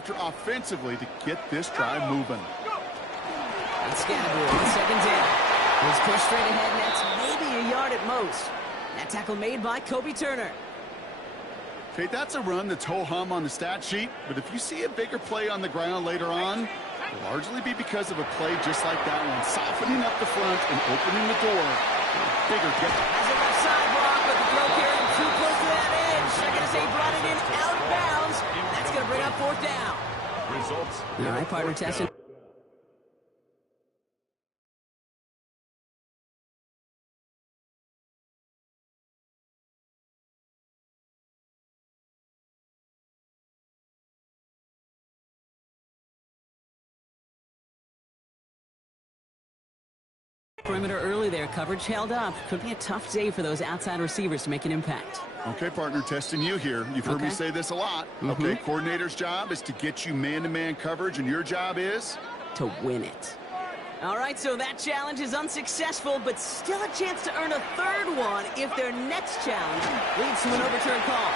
after offensively to get this drive moving. It's Scatterbury on second down. He's pushed straight ahead, and that's maybe a yard at most. That tackle made by Kobe Turner. Okay, that's a run that's ho-hum on the stat sheet, but if you see a bigger play on the ground later on, it'll largely be because of a play just like that one, softening up the front and opening the door for a bigger get. Has a left side block, but the throw carrying too close to that edge. They're going to say he brought it in out of bounds. That's going to bring up fourth down. Results. All right, partner testing. Perimeter early there. Coverage held up. Could be a tough day for those outside receivers to make an impact. Okay, partner, testing you here. You've heard me say this a lot. Okay, coordinator's job is to get you man-to-man coverage, and your job is? To win it. All right, so that challenge is unsuccessful, but still a chance to earn a third one if their next challenge leads to an overturned call.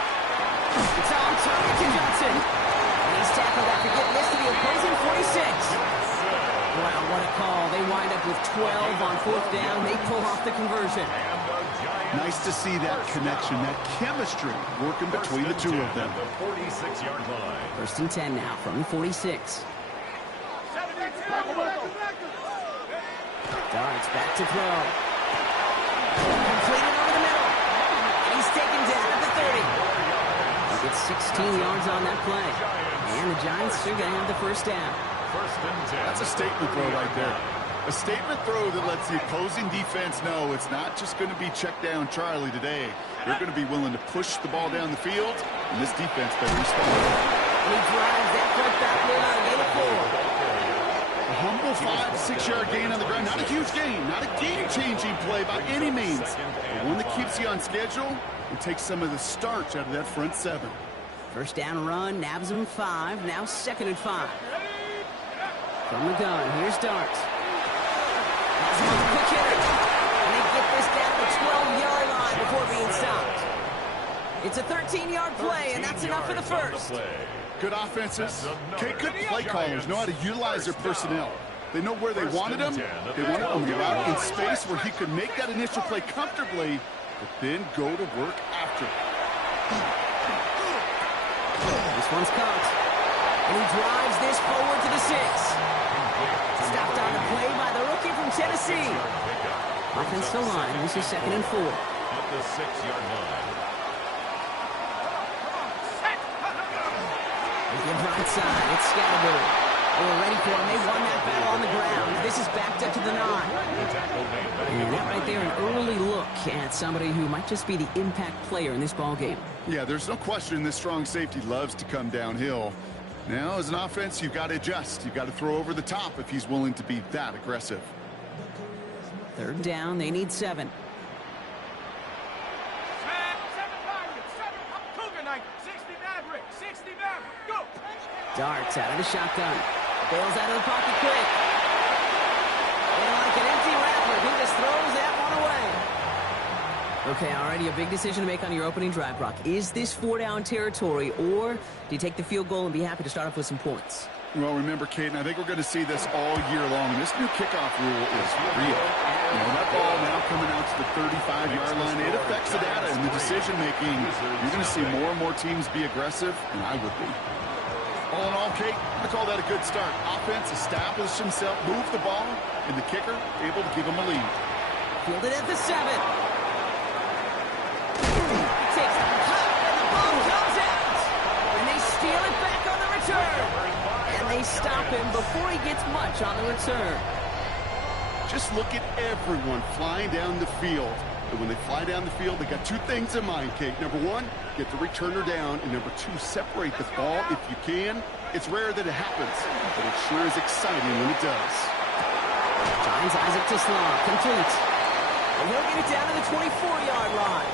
It's on target to Johnson. And he's tackled after getting this to the opposing 46. Wow, what a call. They wind up with 12 on fourth down. They pull off the conversion. Nice to see that connection, that chemistry working between the two of them. The 46-yard line. First and 10 now from the 46. Darts back to throw. Completed over the middle. He's taken down at the 30. He gets 16 yards on that play. And the Giants are going to have the first down. First and 10. That's a statement throw right there. A statement throw that lets the opposing defense know it's not just going to be check down Charlie today. They're going to be willing to push the ball down the field, and this defense better respond. He drives that front back line out of 8-4. A humble 5-6 yard gain on the ground. Not a huge gain, not a game-changing play by any means. But one that keeps you on schedule and takes some of the starch out of that front seven. First down run, nabs him 5, now second and 5. From the gun, here's Darts. Has him on the quick hitter. And they get this down to the 12-yard line before being stopped. It's a 13-yard play, and that's enough for the first. Good offenses. Okay, good play callers know how to utilize their personnel. They know where they wanted him. They wanted him to go out in space where he could make that initial play comfortably, but then go to work after. This one's caught. And he drives this forward to the 6. Stopped on the play by the rookie from Tennessee. Offensive line, this is second and 4. At the 6-yard line. They give right side, it's Scatterbury. They were ready for him, they won that battle on the ground. This is backed up to the 9. And that right there, an early look at somebody who might just be the impact player in this ball game. Yeah, there's no question this strong safety loves to come downhill. Now, as an offense, you've got to adjust. You've got to throw over the top if he's willing to be that aggressive. Third down, they need 7. Darts out of the shotgun. Bails out of the pocket quick. And like an empty wrapper, he just throws that one away. Okay, already a big decision to make on your opening drive, Brock. Is this 4-down territory, or do you take the field goal and be happy to start off with some points? Well, remember, Caden, I think we're going to see this all year long, and this new kickoff rule is real. You know, that ball now coming out to the 35-yard line, it affects the data and the decision-making. You're going to see more and more teams be aggressive, and I would be. All in all, Kate, I'm going to call that a good start. Offense established himself, moved the ball, and the kicker able to give him a lead. Fielded at the 7. He takes the cut, and the ball comes out. And they steal it back on the return. And they stop him before he gets much on the return. Just look at everyone flying down the field. And when they fly down the field, they got 2 things in mind, Kate. Number 1, get the returner down. And number 2, separate the ball if you can. It's rare that it happens, but it sure is exciting when it does. Finds Isaac to Slaw, complete. And he'll get it down to the 24-yard line.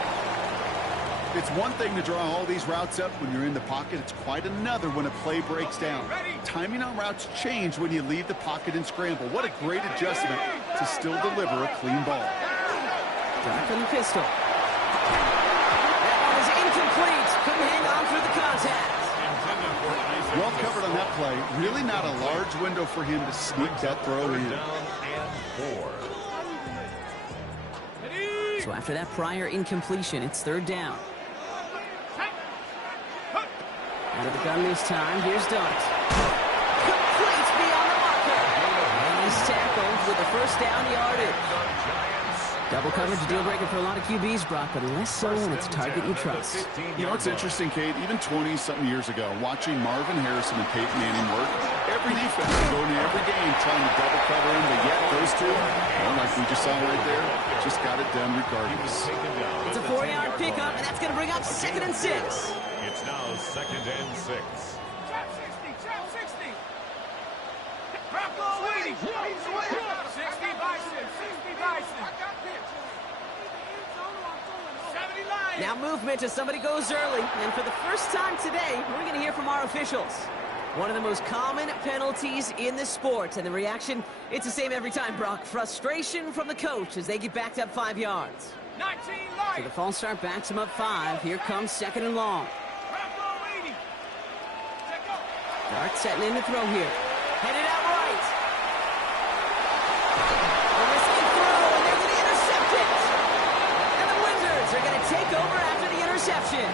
It's one thing to draw all these routes up when you're in the pocket. It's quite another when a play breaks down. Timing on routes change when you leave the pocket and scramble. What a great adjustment to still deliver a clean ball. Drive from the pistol. That one is incomplete. Couldn't hang on through the contact. Well covered covered on that play. Really not a large window for him to sneak that throw in. Down and 4. So after that prior incompletion, it's third down. Out of the gun this time. Here's Dart. Complete beyond the marker. And he's tackled with the first down yardage. Double coverage, a deal breaker for a lot of QBs, Brock, but less so when it's a target you trust. You know, it's interesting, Kate, even 20-something years ago, watching Marvin Harrison and Peyton Manning work, every defense would go into every game trying to double cover him, but yet those two, well, like we just saw right there, just got it done regardless. It's a 4-yard pickup, and that's going to bring up 2nd and 6. It's now 2nd and 6. Trap 60. Bronco waiting. 60 Bison. 60 Bison. 70 Lions. Now movement as somebody goes early, and for the first time today, we're going to hear from our officials. One of the most common penalties in the sport, and the reaction, it's the same every time, Brock. Frustration from the coach as they get backed up 5 yards. 19 So Lions. the false start backs him up 5. Here comes 2nd and long. Bronco waiting. Check go. Dart setting in to throw here. Headed out right. A risky throw, and they're going to intercept it. And the Wizards are going to take over after the interception.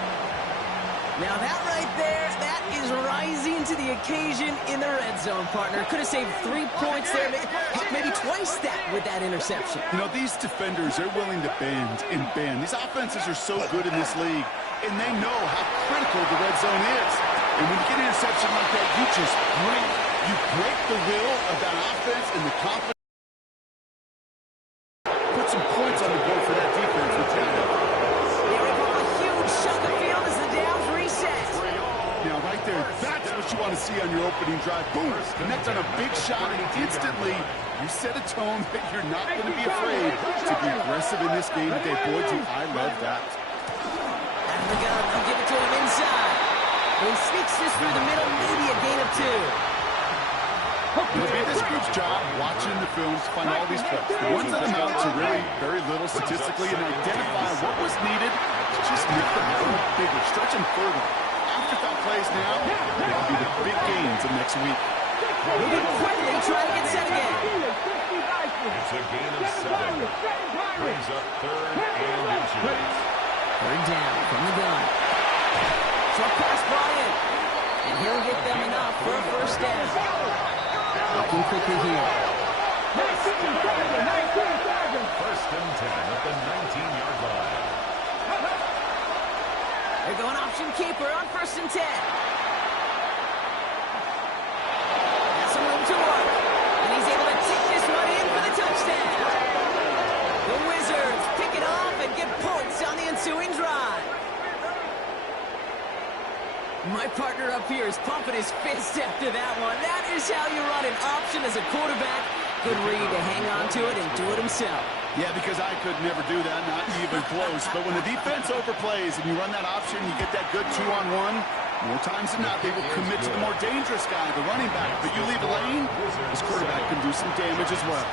Now that right there, that is rising to the occasion in the red zone, partner. Could have saved 3 points there, maybe twice that with that interception. You know, these defenders, they're willing to bend and bend. These offenses are so good in this league, and they know how critical the red zone is. And when you get an interception like that, you break the will of that offense and the confidence. Put some points on the board for that defense with that. They rip up a huge chunk of field as the downs reset. Now, right there, that's what you want to see on your opening drive. Boom! Connect on a big shot, and instantly you set a tone that you're not going to be afraid to be aggressive in this game today. Boy, do I love that. Out of the gun, they'll give it to him inside. And he sneaks this through the middle, maybe a gain of 2. It'll be this group's job watching the films to find all these plays. The ones that amount to really very little statistically and identify what was needed to just make them a little bigger, stretch them further. Afterthought plays now, they'll be the big gains of next week. Moving quickly, trying to get set again. It's a gain of 7. Brings up 3rd and inches. Third down from the gun. Short pass brought in. And he'll get them enough for a first down. Looking quickly here. 1st and 10 at the 19-yard line. They're going option keeper on 1st and 10. Has some room to work. And he's able to take this one in for the touchdown. The Wizards pick it off and get points on the ensuing drive. My partner up here is pumping his fist after that one. That is how you run an option as a quarterback. Good read to hang on to it and do it himself. Yeah, because I could never do that, not even close. But when the defense overplays and you run that option, you get that good 2-on-1, more times than not, they will commit to the more dangerous guy, the running back. But you leave a lane, this quarterback can do some damage as well.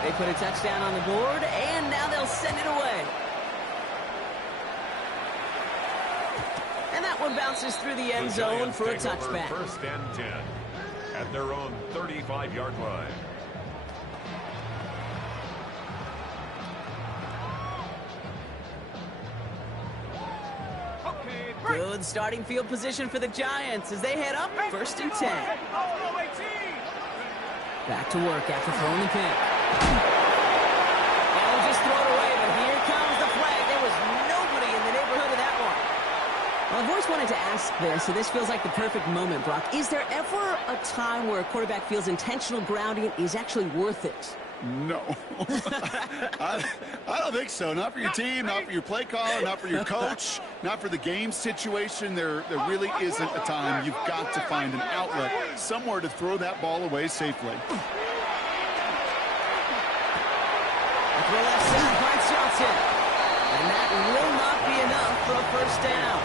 They put a touchdown on the board, and now they'll send it away. And that one bounces through the end zone for a touchback. 1st and 10 at their own 35-yard line. Good starting field position for the Giants as they head up 1st and 10. Back to work after throwing the pick. Ball just thrown away, but here comes the flag. There was nobody in the neighborhood of that one. Well, I've always wanted to ask this, so this feels like the perfect moment, Brock. Is there ever a time where a quarterback feels intentional grounding is actually worth it? No. I don't think so. Not for your team, not for your play caller, not for your coach, not for the game situation. There really isn't a time. You've got to find an outlet, somewhere to throw that ball away safely. Throw left side, finds Johnson. And that will not be enough for a first down.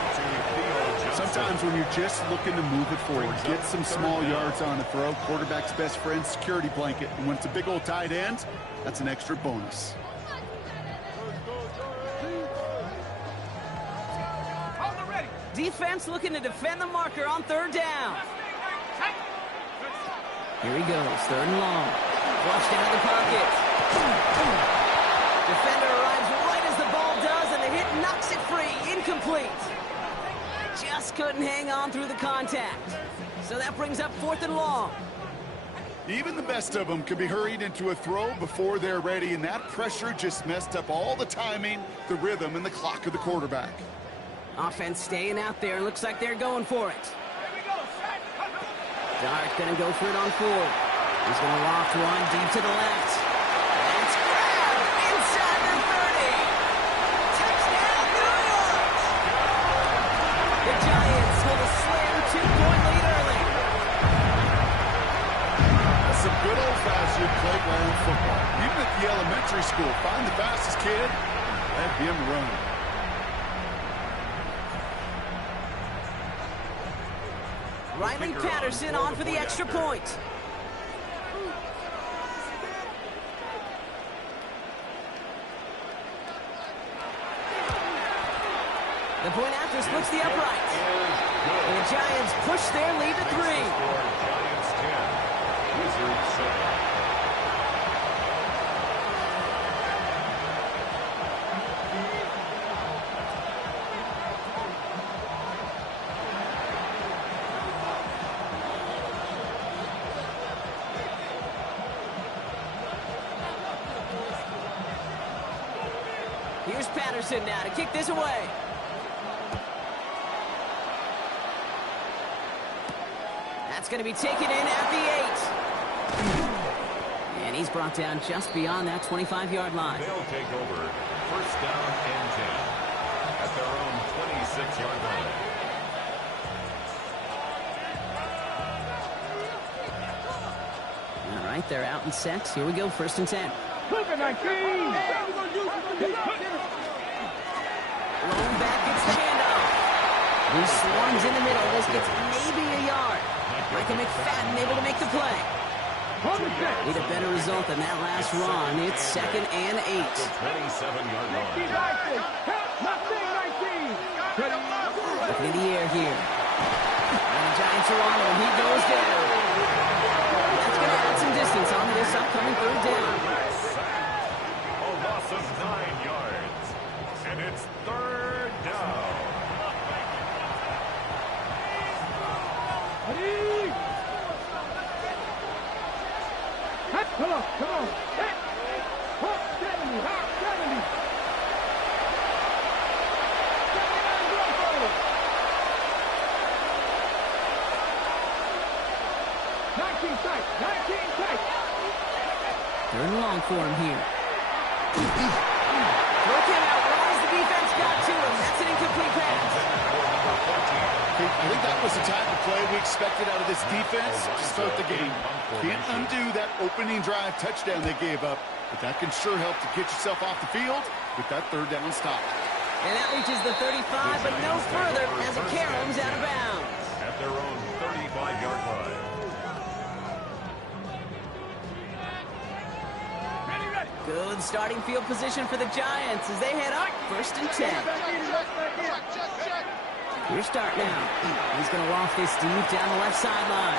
Sometimes when you're just looking to move it forward, get some small yards on a throw, quarterback's best friend, security blanket. And when it's a big old tight end, that's an extra bonus. Defense looking to defend the marker on third down. Here he goes, third and long. Flushed out of the pocket. Defender arrives right as the ball does, and the hit knocks it free. Incomplete. Just couldn't hang on through the contact. So that brings up fourth and long. Even the best of them can be hurried into a throw before they're ready, and that pressure just messed up all the timing, the rhythm, and the clock of the quarterback. Offense staying out there. Looks like they're going for it. Dart going to go for it on fourth. He's going to loft one deep to the left. And it's grabbed inside the 30. Touchdown, New York! The Giants hold a slim 2-point lead early. That's some good old-fashioned playground football. Even at the elementary school, find the fastest kid and let him run. Riley Patterson on for the extra point. The point after splits the upright. And the Giants push their lead to 3. Giants 10, Wizards 7. Here's Patterson now to kick this away. That's going to be taken in at the 8. And he's brought down just beyond that 25-yard line. They'll take over first down and 10 at their own 26-yard line. All right, they're out and set. Here we go, first and 10. Lone back gets the handoff. He swarms in the middle. This gets maybe a yard. Michael McFadden able to make the play. Need a better result than that last run. It's second and 8. 27-yard line. Looking in the air here. And the Giants are on him. He goes down. That's going to add some distance onto this upcoming third down. A loss of 9 yards. And it's third down. Come on, come on. Hey. 70, 70. 19 tight, 19 tight. Third and long for him here. Look at how wise the defense got to him. That's an incomplete pass. I think that was the type of play we expected out of this defense to start the game. Can't undo that opening drive touchdown they gave up, but that can sure help to get yourself off the field with that third down stop. And that reaches the 35, but no further as it caroms out of bounds. At their own 35-yard line. Good starting field position for the Giants as they head up first and 10. Here's start now. He's going to loft this deep down the left sideline.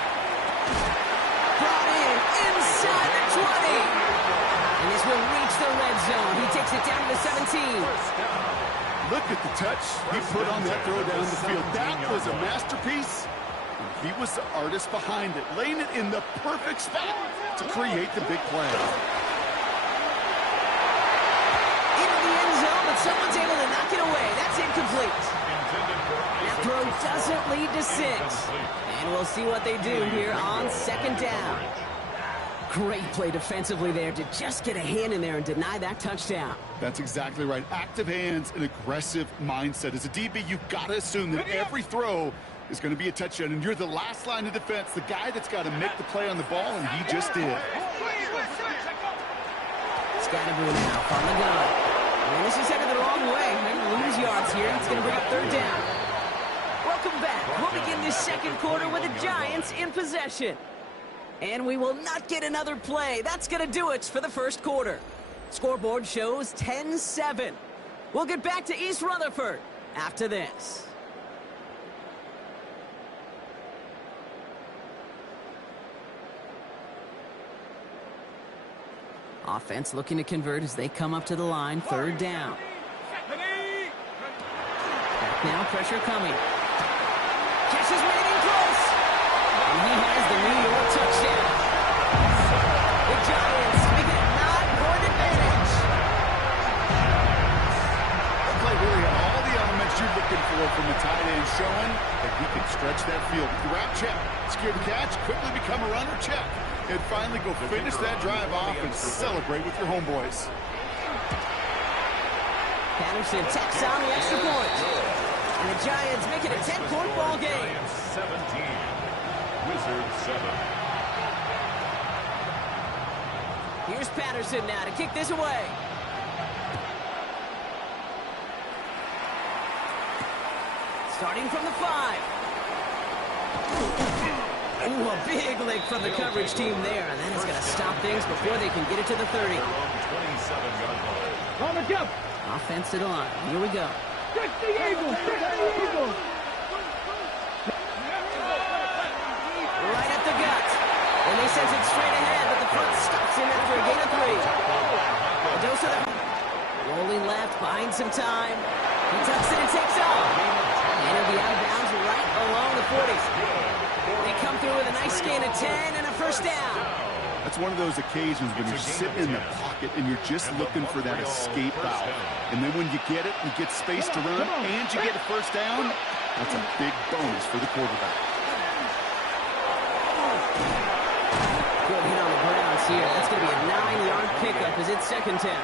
Brought in inside the 20. And this will reach the red zone. He takes it down to the 17. Look at the touch he put on that throw down the field. That was a masterpiece. He was the artist behind it, laying it in the perfect spot to create the big play. Into the end zone, but someone's able to knock it away. That's incomplete. That throw doesn't lead to 6. And we'll see what they do here on second down. Great play defensively there to just get a hand in there and deny that touchdown. That's exactly right. Active hands and aggressive mindset. As a DB, you've got to assume that every throw is going to be a touchdown, and you're the last line of defense, the guy that's got to make the play on the ball, and he just did. Scatterboo now from the gun. And this is headed the wrong way. They're going to lose yards here. It's going to bring up third down. Welcome back. We'll begin this second quarter with the Giants in possession. And we will not get another play. That's going to do it for the first quarter. Scoreboard shows 10-7. We'll get back to East Rutherford after this. Offense looking to convert as they come up to the line. Third down. Back now, pressure coming. Catches Manning close. And he has the New York touchdown. The Giants make it a 9-point advantage. That play really had all the elements you're looking for from a tight end, showing that he can stretch that field. With the route check, secure the catch, quickly become a runner check. And finally go finish that drive off and celebrate with your homeboys. Patterson tacks on the extra point. And the Giants make it a 10-point ball game. 17. Wizards 7. Here's Patterson now to kick this away. Starting from the 5. Ooh, a big lick from the coverage team there, and that is going to stop things before they can get it to the 30. Offense to the line. Here we go. Pick the Eagles! Pick the Eagles! Right at the gut. And they send it straight ahead, but the front stops him after a gain of 3. A dose of the... Rolling left, buying some time. He tucks it and takes off. And he'll be out of bounds right along the 40s. They come through with a nice gain of 10 and a first down. That's one of those occasions when you're sitting in the pocket and you're just looking for that escape valve. And then when you get it, you get space to run, and you get a first down, that's a big bonus for the quarterback. Good hit on the grounds here. That's going to be a 9-yard pickup as it's second down.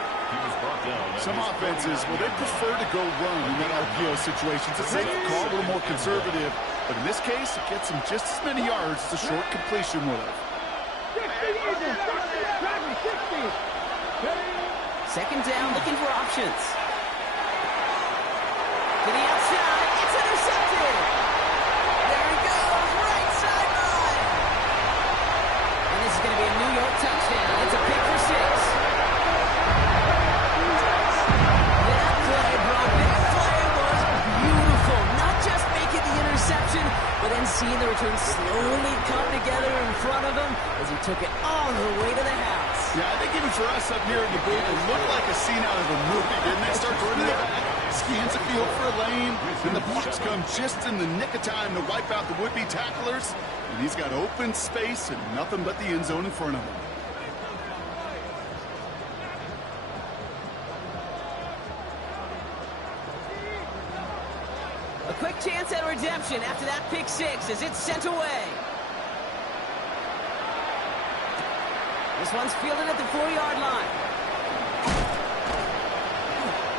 Some offenses, well, they prefer to go run in that RPO situation. It's a safe call, a little more conservative. But in this case, it gets him just as many yards as a short completion would have. Second down, looking for options. To the outside, it's intercepted. There he goes, right sideline. And this is going to be a New York touchdown. It's a pick for 6. That play, bro, that play was beautiful. Not just making the interception, but then seeing the return slowly come together in front of him as he took it all the way to the house. Yeah, I think even for us up here in the booth, it looked like a scene out of a movie, didn't it? Starts running it back, scans the field for a lane, and the blocks come just in the nick of time to wipe out the would-be tacklers. And he's got open space and nothing but the end zone in front of him. A quick chance at redemption after that pick 6 as it's sent away. This one's fielded at the 4-yard line.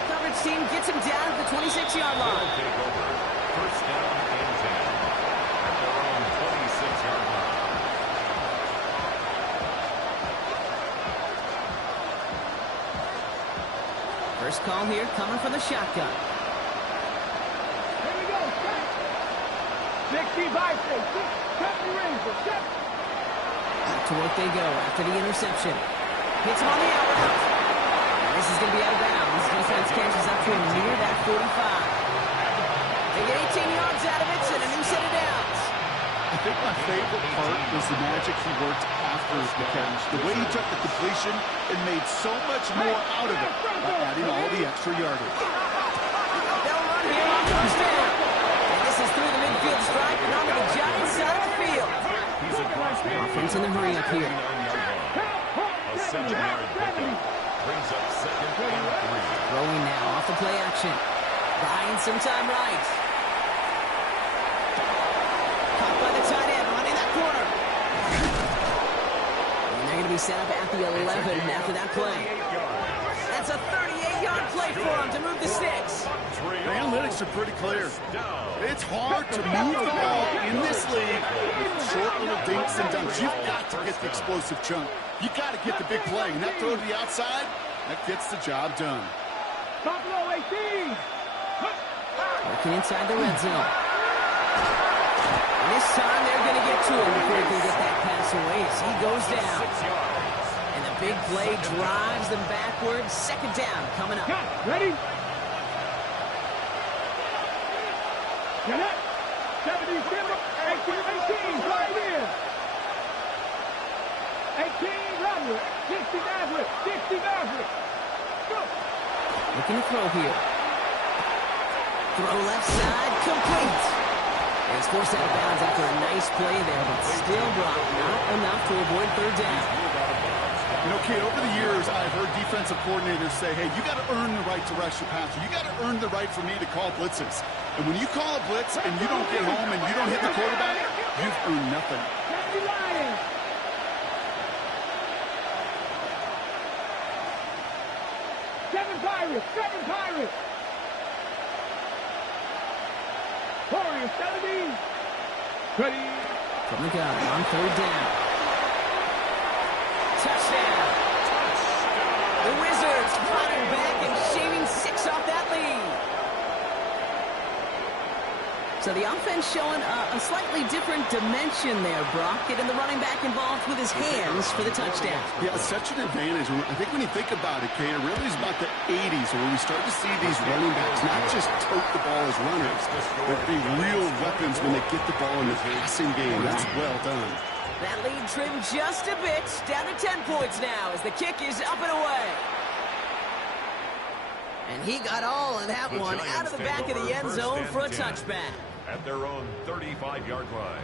Coverage team gets him down at the 26-yard line. Take over. First down and 10. At their own 26-yard line. First call here coming from the shotgun. Here we go. 60 bison. 70 Rangers. Back to work they go after the interception. Hits him on the out route. And this is going to be out of bounds. Defense catches up to him near that 45. They get 18 yards out of it and a new set of downs. I think my favorite part was the magic he worked after the catch. The way he took the completion and made so much more out of it by adding all the extra yardage. They'll run here on first down. And this is through the midfield stripe and onto the Giants side of the field. Offense in the hurry up here. A 7-yard pickup. Brings up second and 3. Throwing now off the play action. Buying some time right. Caught by the tight end, running that corner. And they're going to be set up at the 11 after that play. That's a 38-yard play for him to move the sticks. The analytics are pretty clear. It's hard to move the ball in this league with short little dinks and dunks. You've got to get the explosive chunk. You've got to get the big play. And that throw to the outside, that gets the job done. Buffalo 18. Working inside the red zone. And this time they're going to get to him before he can get that pass away as he goes down. 6 yards. And the big play drives them backwards. Second down coming up. Got it. Ready? Get it. 70, 18, right in. 18, run with it. 60, dive with it. 60, dive with it. Go. Looking to throw here. Throw left side, complete. And he's forced out of bounds after a nice play there, but still dropped not enough to avoid third down. You know, Kate, over the years, I've heard defensive coordinators say, hey, you got to earn the right to rush your passer. You got to earn the right for me to call blitzes. And when you call a blitz and you don't get home and you don't hit the quarterback, you've earned nothing. 70 Lions. 7 Pirates. 7 Pirates. Warriors 70. Ready. From the gun on third down. Touchdown. The Wizards fighting back and shaving 6 off that lead. So the offense showing a slightly different dimension there, Brock. Getting the running back involved with his hands for the touchdown. Yeah, it's such an advantage. I think when you think about it, Kate, it really is about the 80s where we start to see these running backs not just tote the ball as runners, but be real weapons when they get the ball in the passing game. That's well done. That lead trimmed just a bit, down to 10 points now as the kick is up and away. And he got all of that one out of the back of the end zone for a touchback. At their own 35-yard line.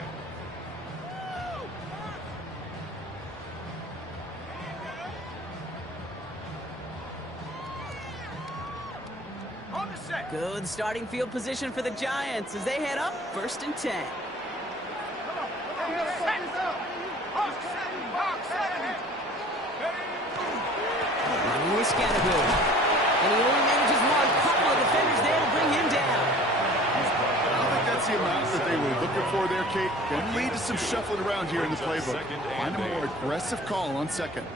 On the set. Good starting field position for the Giants as they head up 1st and 10. Running with Scannable. And he only manages one. Couple of defenders there to bring him down. I don't think that's the amount that they were looking for there, Kate. Going to lead to some shuffling around here in the playbook. Find a more aggressive call on second.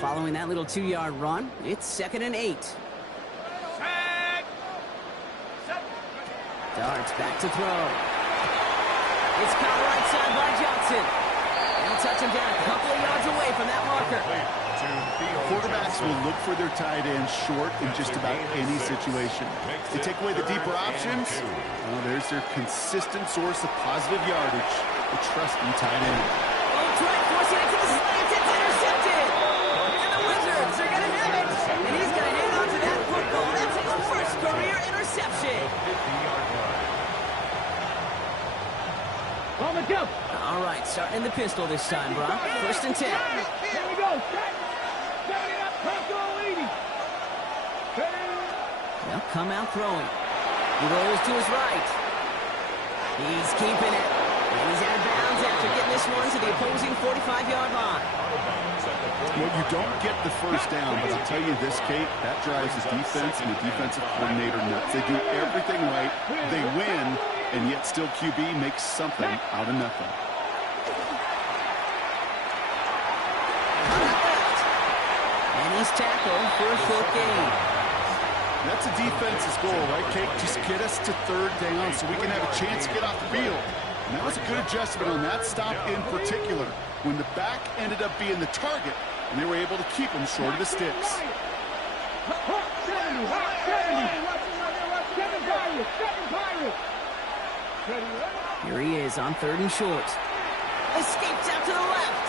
Following that little 2-yard run, it's 2nd and 8. Darts back to throw. It's caught right side by Johnson. They'll touch him down a couple of yards away from that marker. Quarterbacks will look for their tight end short in just about any situation. They take away the deeper options. Well, there's their consistent source of positive yardage. The trusty tight end. Oh, try forcing it to the slants. It's intercepted. And the Wizards are going to have it. And he's going to hang on to that football. That's his first career interception. On the jump. All right, starting in the pistol this time, Brock. 1st and 10. Here we go. Set. 70 up. Franco leading. They'll come out throwing. He rolls to his right. He's keeping it. And he's out of bounds after getting this one to the opposing 45-yard line. Well, you don't get the first down, but I'll tell you this, Kate, that drives the defense and the defensive coordinator nuts. They do everything right. They win, and yet still QB makes something out of nothing. And he's tackled for a short gain. That's a defense's goal, right, Kate? Just get us to third down so we can have a chance to get off the field. And that was a good adjustment on that stop in particular, when the back ended up being the target, and they were able to keep him short of the sticks. 70. Here he is on 3rd and short. Escapes out to the left.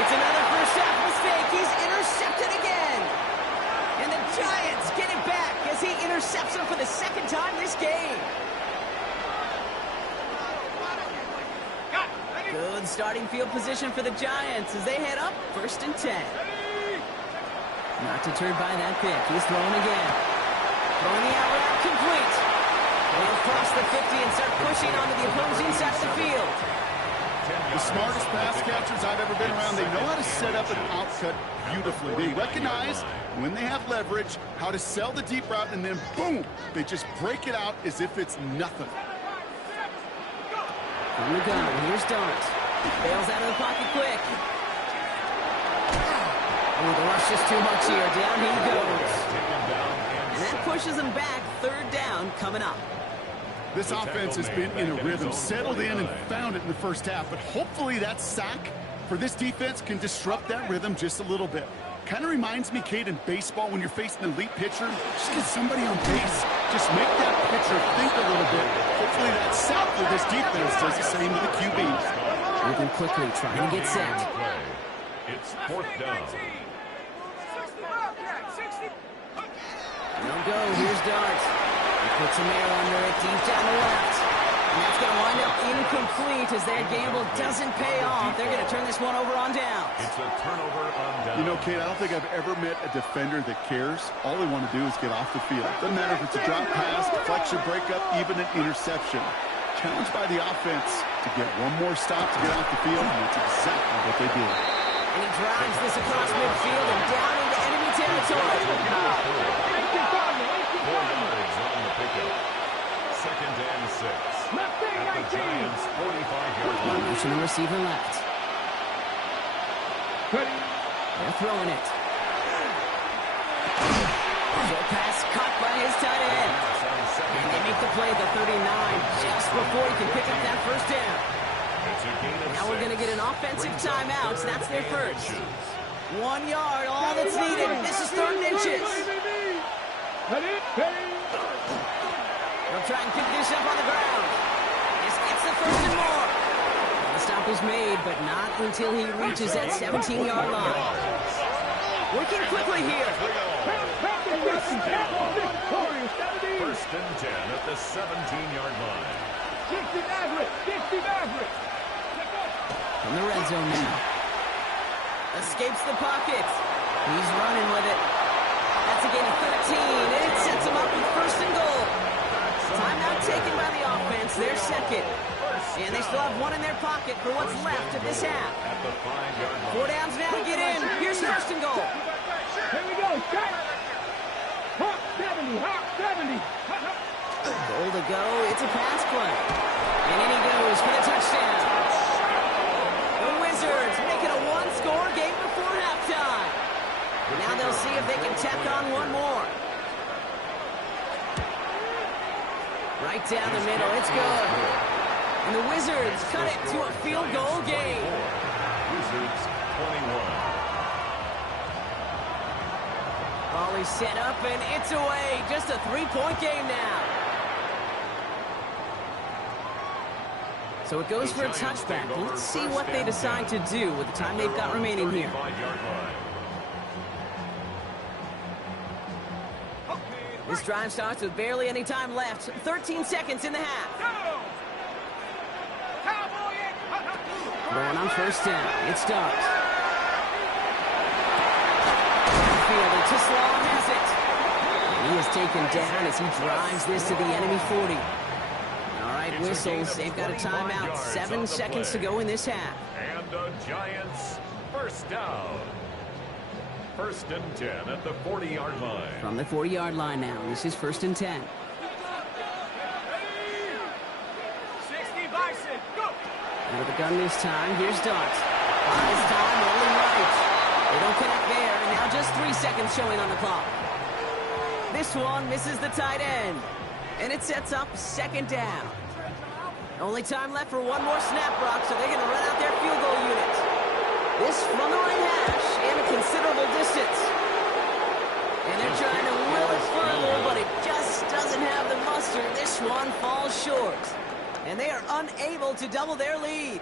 It's another first half mistake. He's intercepted again. And the Giants get it back as he intercepts him for the 2nd time this game. Good starting field position for the Giants as they head up 1st and 10. Not deterred by that pick. He's throwing again. Throwing the out route complete. They'll cross the 50 and start pushing onto the opposing side of the field. The smartest pass catchers I've ever been around, they know how to set up an outcut beautifully. They recognize when they have leverage how to sell the deep route, and then boom, they just break it out as if it's nothing. From the gun, here's Dart. Bails out of the pocket quick. Oh, the rush is too much here. Down he goes. Taken down And that pushes him back. Third down coming up. This offense has been in a rhythm, settled in and found it in the first half, but hopefully that sack for this defense can disrupt that rhythm just a little bit. Kind of reminds me, Kate, in baseball when you're facing an elite pitcher, just get somebody on base. Just make that pitcher think a little bit. Hopefully that sack for this defense does the same to the QBs. Moving quickly, trying to get set. It's fourth down. No go, here's Dart. He puts some air under it, deep down the left. And that's going to wind up incomplete as their gamble doesn't pay off. They're going to turn this one over on down. It's a turnover on down. You know, Kate, I don't think I've ever met a defender that cares. All they want to do is get off the field. Doesn't matter if it's a drop pass, deflection, breakup, even an interception. Challenged by the offense to get one more stop to get off the field, and that's exactly what they did. And he drives this across midfield and down into enemy territory. 4 yards on the pickup. Second and 6. At the Giants' 45-yard line. Motion the receiver left. They're throwing it. Short pass caught by his tight end. And they make the play at the 39 just before he can pick up that first down. Now we're going to get an offensive timeout. So that's their first. 1 yard, all that's needed. This is 3rd and inches. They'll try and pick this up on the ground. This gets the first and more. The stop is made, but not until he reaches that 17-yard line. Working quickly here. First and 10 at the 17-yard line. From the red zone now. Escapes the pocket. He's running with it. That's a gain of 13, and it sets him up with first and goal. Timeout taken by the offense, their second. And they still have one in their pocket for what's left of this half. 4 downs now to get in. Here's first and goal. Here we go. Hawk 70. Hawk 70. Goal to go. It's a pass play. And in he goes for the touchdown. The Wizards make it a one-score game before halftime. Now they'll see if they can tack on one more. Right down the middle. It's good. And the Wizards cut it to a field goal game. Wizards 21. Ball is set up, and it's away. Just a 3-point game now. So it goes for a touchback. Let's see what they decide to do with the time they've got remaining here. This drive starts with barely any time left. 13 seconds in the half. Going on first down. It starts. Fielded to Slaw has it. And he is taken down as he drives this to the enemy 40. All right, whistles. They've got a timeout. 7 seconds to go in this half. And the Giants first down. First and 10 at the 40-yard line. From the 40-yard line now. This is first and 10. 60 Bison. Go. Out of the gun this time. Here's Dart. Buys time, rolling right. They don't connect there, and now just 3 seconds showing on the clock. This one misses the tight end, and it sets up second down. Only time left for one more snap, Brock, so they're going to run out their field goal unit. This from the right hash and a considerable distance. And they're trying to will it further, but it just doesn't have the muster. This one falls short. And they are unable to double their lead.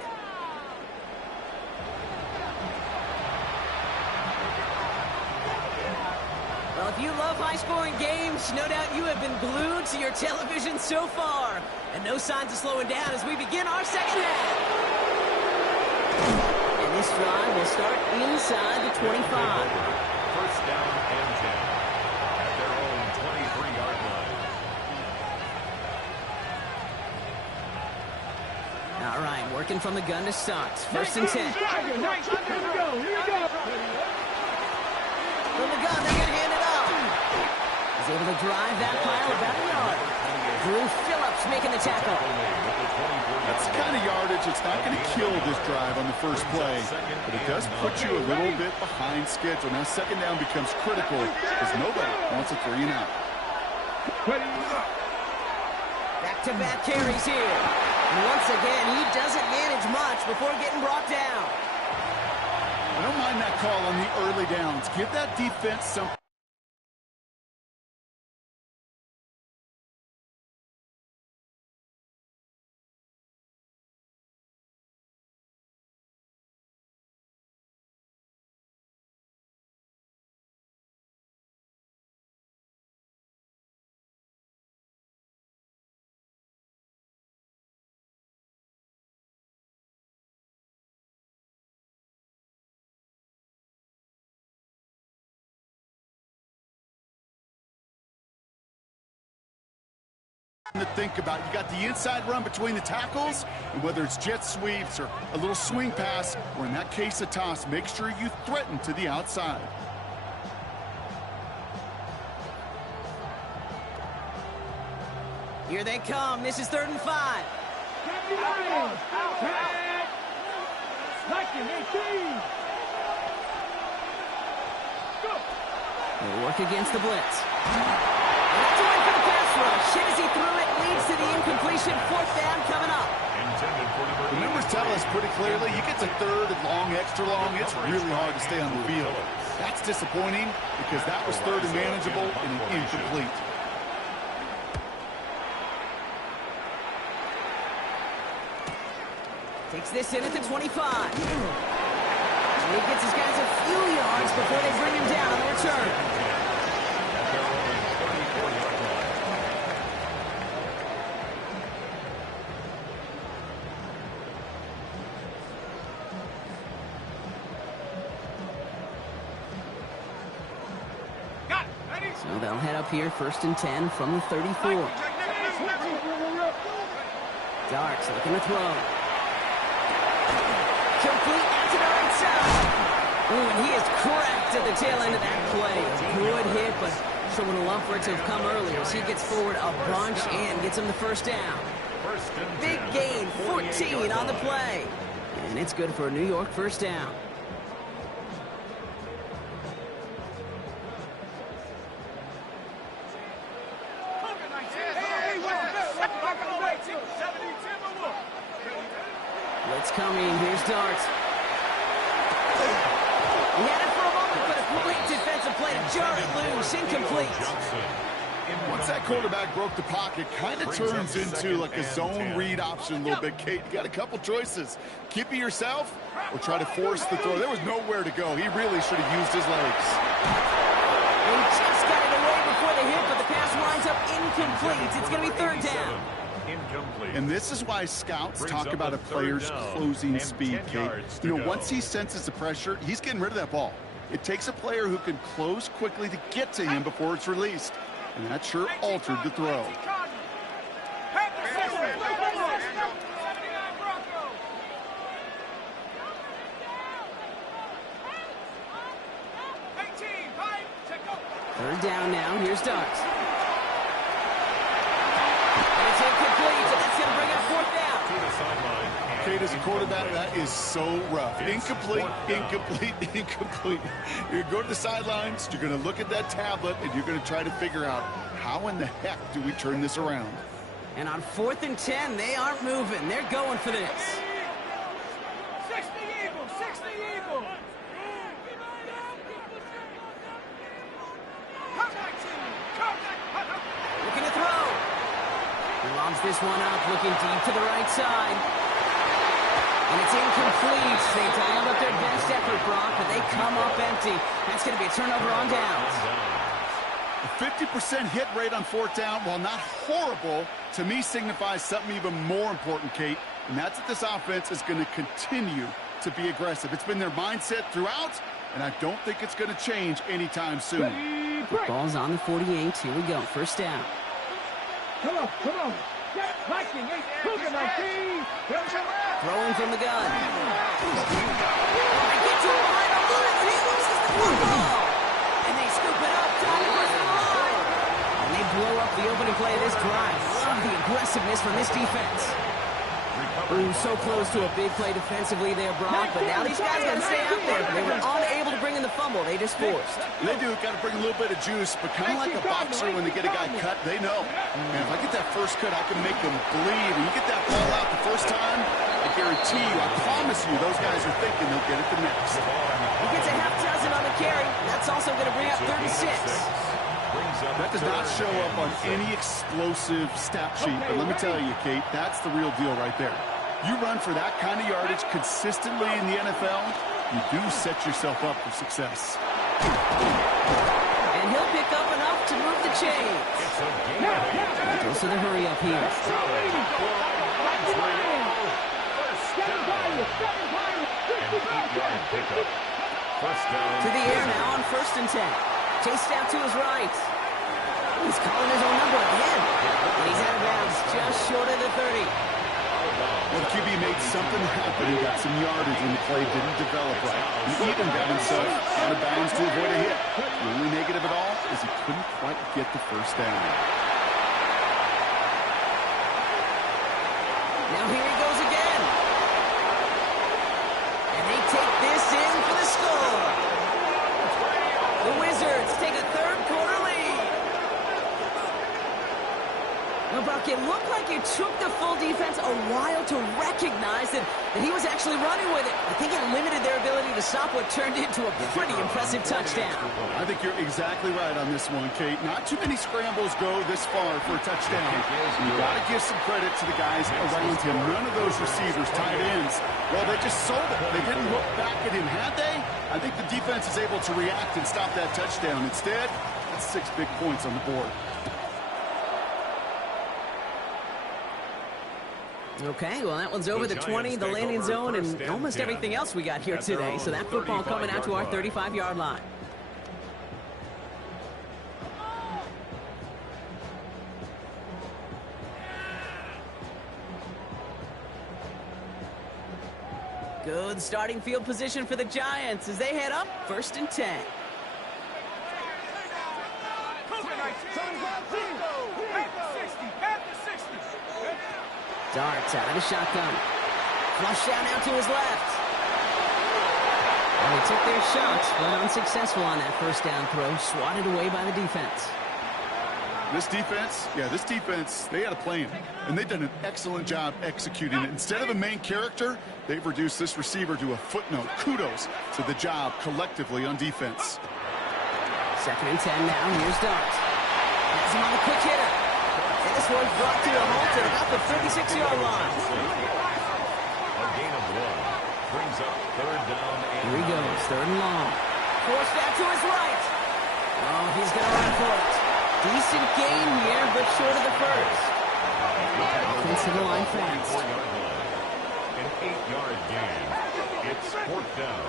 Well, if you love high-scoring games, no doubt you have been glued to your television so far. And no signs of slowing down as we begin our second half. And this drive will start inside the 25. First down and 10 at their own 23-yard line. All right, working from the gun to start. First and 10. Here we go. From the gun, they're going to hand it off. He's able to drive that pile about a yard. Drew Phillips making the tackle. That's the kind of yardage that's not going to kill this drive on the first play, but it does put you a little bit behind schedule. Now second down becomes critical because nobody wants a 3 and out. Back-to-back carries here. And once again, he doesn't manage much before getting brought down. I don't mind that call on the early downs. Give that defense some. To think about. You got the inside run between the tackles, and whether it's jet sweeps or a little swing pass, or in that case a toss, make sure you threaten to the outside. Here they come. This is 3rd and 5. They'll work against the blitz. That's away for the pass rush. Hit as he threw it, leads to the incompletion. 4th down coming up. The numbers tell us pretty clearly, you get to 3rd and long, extra long, it's really hard to stay on the field. That's disappointing because that was 3rd and manageable and an incomplete. Takes this in at the 25. And he gets his guys a few yards before they bring him down on the return. So they'll head up here, 1st and 10 from the 34. Darks looking to throw. Complete out to the right side. Ooh, and he is cracked at the tail end of that play. Good hit, but someone would love for it to have come earlier as he gets forward a bunch and gets him the 1st down. Big gain, 14 on the play. And it's good for a New York 1st down. Blitz coming. Here's Darts. He had it for a moment, but a great defensive play to jar it loose. Incomplete. Once that quarterback broke the pocket, kind of turns into like a zone read option a little bit. Kate, you got a couple choices. Keep it yourself or try to force the throw. There was nowhere to go. He really should have used his legs. He just got it away before the hit, but the pass winds up incomplete. It's going to be 3rd down. And this is why scouts talk about a player's closing speed, Kate. You know, once he senses the pressure, he's getting rid of that ball. It takes a player who can close quickly to get to him before it's released. And that sure altered the throw. Third down now. Here's Darts. And it's incomplete, and that's going to bring up 4th down. To the sideline. Kate, as a quarterback, that is so rough. Incomplete, incomplete, incomplete. You're going to go to the sidelines, you're going to look at that tablet, and you're going to try to figure out how in the heck do we turn this around. And on 4th and 10, they aren't moving. They're going for this. 60 Eagles, 60 Eagles. Looking to throw. He lobs this one up, looking deep to the right side. And it's incomplete. They dialed up their best effort, Brock, but they come up empty. That's going to be a turnover on downs. A 50% hit rate on 4th down, while not horrible, to me signifies something even more important, Kate, and that's that this offense is going to continue to be aggressive. It's been their mindset throughout, and I don't think it's going to change anytime soon. The ball's on the 48. Here we go. 1st down. Come on, come on. Viking, Throwing from the gun. They get to him behind the line, and he loses the football. And they scoop it up, down the line. And they blow up the opening play of this drive. Love this from this defense. Ooh, so close to a big play defensively there, Brock, but now these guys got to stay out there. They were unable to bring in the fumble. They just forced. They do. Got to bring a little bit of juice, but kind of like a boxer when they get a guy cut, they know. Man, if I get that first cut, I can make them bleed. When you get that ball out the first time, I guarantee you, I promise you, those guys are thinking they'll get it the next. He gets a half dozen on the carry. That's also going to bring up 36. That does not show up on any explosive stat sheet, but let me tell you, Kate, that's the real deal right there. You run for that kind of yardage consistently in the NFL, you do set yourself up for success. And he'll pick up enough to move the chains. Goes to the hurry up here. To the air now on 1st and 10. Chased out to his right. He's calling his own number again. And he's out of bounds just short of the 30. Well, the QB made something happen. He got some yardage when the play didn't develop right. He even got himself out of bounds to avoid a hit. The only negative at all is he couldn't quite get the first down. Now here he goes again. And they take this in for the score. The Wizards take a third-quarter lead. Well, Brock, it looked like it took the full defense a while to recognize that he was actually running with it. I think it limited their ability to stop what turned into a pretty impressive touchdown. I think you're exactly right on this one, Kate. Not too many scrambles go this far for a touchdown. You got to give some credit to the guys around him. None of those receivers, tight ends, well, they just sold it. They didn't look back at him, had they? I think the defense is able to react and stop that touchdown. Instead, that's 6 big points on the board. Okay, well, that one's over the 20, the landing zone, and almost everything else we got here today. So that football coming out to our 35-yard line. Good starting field position for the Giants as they head up 1st and 10. Darts out of the shotgun. Flush down out to his left. And they took their shots, but unsuccessful on that first down throw. Swatted away by the defense. This defense, they had a plan, and they've done an excellent job executing it. Instead of a main character, they've reduced this receiver to a footnote. Kudos to the job collectively on defense. 2nd and 10 now. Here's Dart. Has him on the quick hitter. And this one's brought to a halt at about the 36-yard line. A gain of 1 brings up 3rd down. Here he goes, 3rd and long. Forced out to his right. Oh, he's going to run for it. Decent gain here, but short of the first. Offensive line fast. An 8-yard gain. It's 4th down.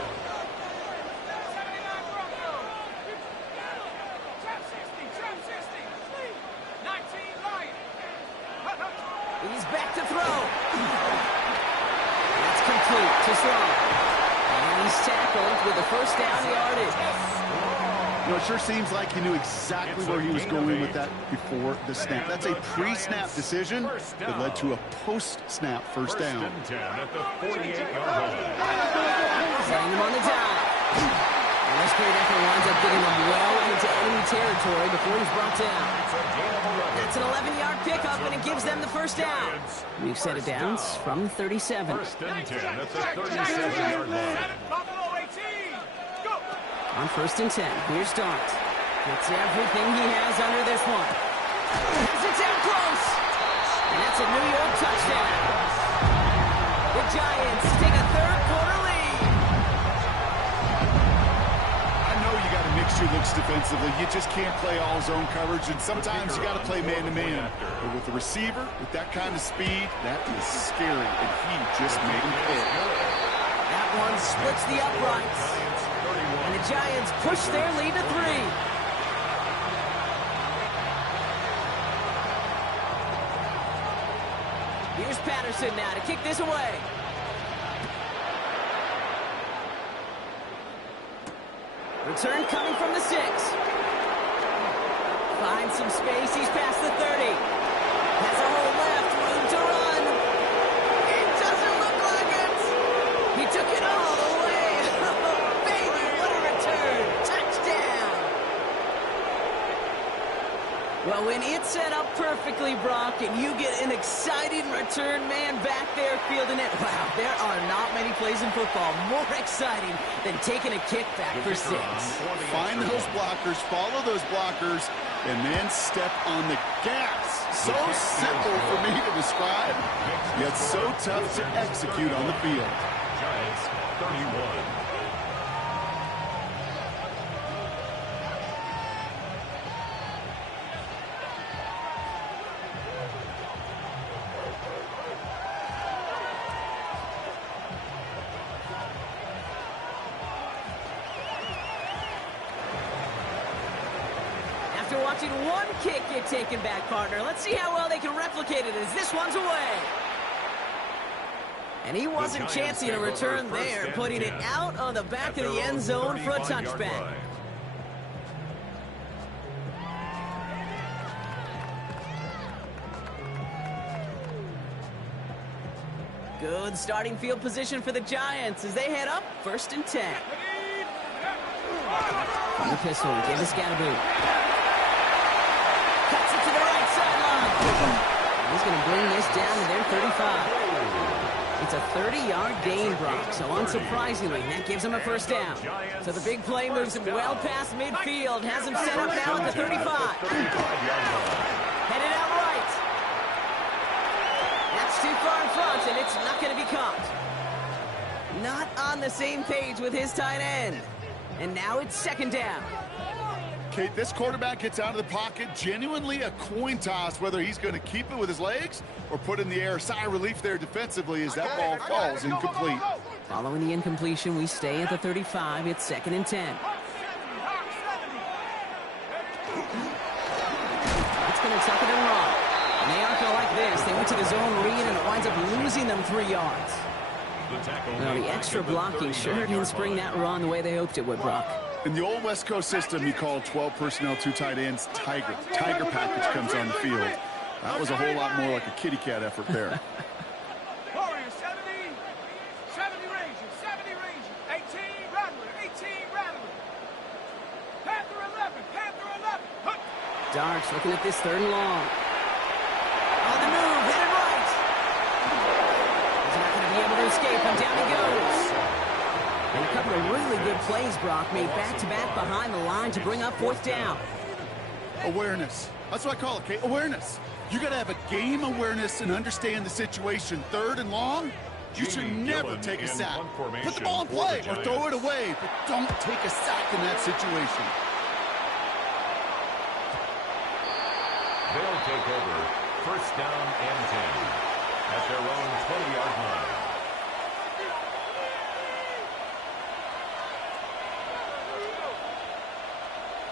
He's back to throw. That's complete to Sloan. And he's tackled with the first down yardage. You know, it sure seems like he knew exactly where he was going with that before the snap. That's a pre-snap decision that led to a post-snap first down. 1st and 10 at the 48-yard line. Setting him on the dive. And this play definitely winds up getting him well into enemy territory before he's brought down. That's an 11-yard pickup, and it gives them the first down. We've set it down from 37. 1st and 10 at the 37-yard line. On 1st and 10, here's Dart. Gets everything he has under this one. It's out close. And that's a New York touchdown. The Giants take a third-quarter lead. I know you got to mix your looks defensively. You just can't play all zone coverage, and sometimes you got to play man-to-man. But with the receiver, with that kind of speed, that is scary, and he just made him pay. That one splits the uprights. And the Giants push their lead to 3. Here's Patterson now to kick this away. Return coming from the 6. Finds some space. He's past the 30. Has a hole left. Room Well, when it's set up perfectly, Brock, and you get an exciting return man back there fielding it, wow, there are not many plays in football more exciting than taking a kick back for 6. Find those blockers, follow those blockers, and then step on the gas. So simple for me to describe, yet so tough to execute on the field. Giants 31. After watching one kick get taken back, partner, let's see how well they can replicate it as this one's away. And he wasn't chancing a return there, putting it out on the back of the end zone for a touchback. Good starting field position for the Giants as they head up 1st and 10. On the pistol, give us Scatterboot. Cuts it to the right sideline. He's going to bring this down to their 35. It's a 30-yard gain, Brock, so unsurprisingly, that gives him a 1st down. So the big play moves him well past midfield, has him set up now at the 35. Headed out right. That's too far in front, and it's not going to be caught. Not on the same page with his tight end. And now it's 2nd down. Okay, this quarterback gets out of the pocket, genuinely a coin toss, whether he's going to keep it with his legs or put it in the air. Sigh of relief there defensively as that ball falls incomplete. Following the incompletion, we stay at the 35. It's 2nd and 10. It's going to tuck it and run. And they aren't going to like this. They went to the zone read, and it winds up losing them 3 yards. Well, the extra blocking sure didn't spring that run the way they hoped it would, Brock. In the old West Coast system, you call 12 personnel, 2 tight ends, Tiger. Tiger package comes on the field. That was a whole lot more like a kitty cat effort there. Warriors 70, 70 Rangers, 70 Rangers, 18 Rattler, 18 Rattler. Panther 11, Panther 11. Hup. Darks looking at this 3rd and long. On the move, headed right. He's not going to be able to escape, and down he goes. And a couple of really good plays, Brock, made back-to-back behind the line to bring up 4th down. Awareness. That's what I call it, okay? Awareness. You got to have a game awareness and understand the situation. 3rd and long, you should never take a sack. Put the ball in play or throw it away, but don't take a sack in that situation. They'll take over 1st down and 10 at their own 20-yard line.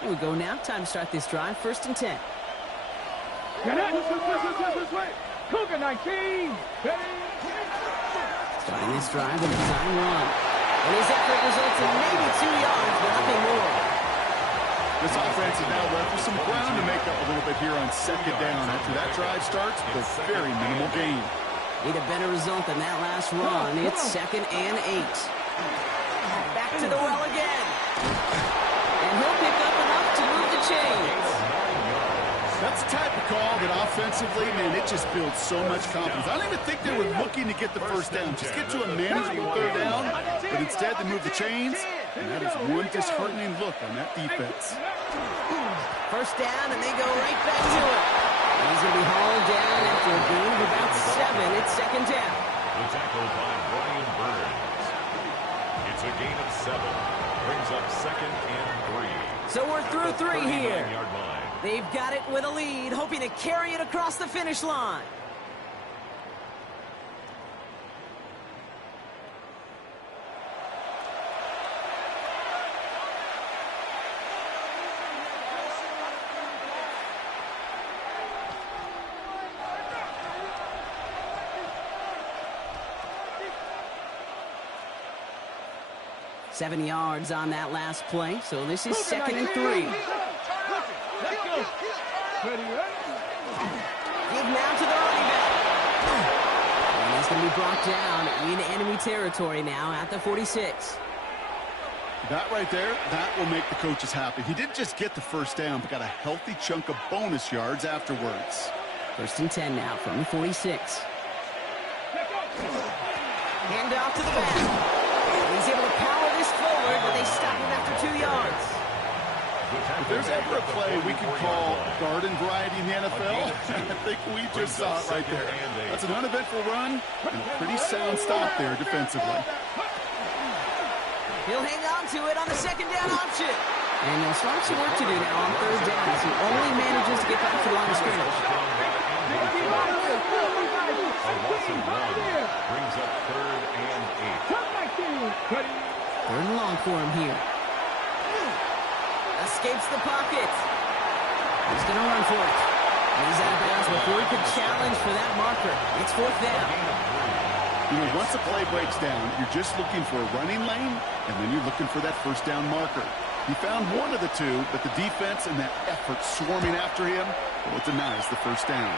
Here we go now. Time to start this drive. 1st and 10. Get it. This way. Cougar 19. Starting this drive with a design run. And his effort results in maybe 2 yards, but nothing more. This offense is now left with some ground to make up a little bit here on 2nd down. After that drive starts, with very minimal gain. Need a better result than that last run. It's 2nd and 8. Back to the well again. And he'll pick up enough to move the chains. That's the type of call that offensively, man, it just builds so much confidence. I don't even think they were looking to get the 1st down. Just get to a manageable 3rd down, but instead they move the chains, and that is one disheartening look on that defense. 1st down, and they go right back to it. And he's going to be hauled down after a gain of about 7. It's 2nd down. The tackle by Brian Burns. It's a gain of 7. Brings up 2nd and 3. So we're through 3 here. 39-yard line. They've got it with a lead, hoping to carry it across the finish line. Seven yards on that last play, so this is 2nd and 3. Give now to the running back. And he's going to be brought down in enemy territory now at the 46. That right there, that will make the coaches happy. He didn't just get the first down, but got a healthy chunk of bonus yards afterwards. 1st and 10 now from the 46. Hand off to the back. He's able to power this forward, but they stop him after 2 yards. If there's ever a play we could call garden variety in the NFL, I think we just saw it right there. That's an uneventful run and a pretty sound stop there defensively. He'll hang on to it on the 2nd down option. And he'll start some work to do now on 3rd down as he only manages to get back to the line of scrimmage. A loss of 1 brings up 3rd and 8. 3rd and long for him here. Escapes the pocket. He's going to run for it. He's out of bounds before he could challenge for that marker. It's 4th down. You know, once a play breaks down, you're just looking for a running lane, and then you're looking for that 1st down marker. He found one of the two, but the defense and that effort swarming after him, well, it denies the 1st down.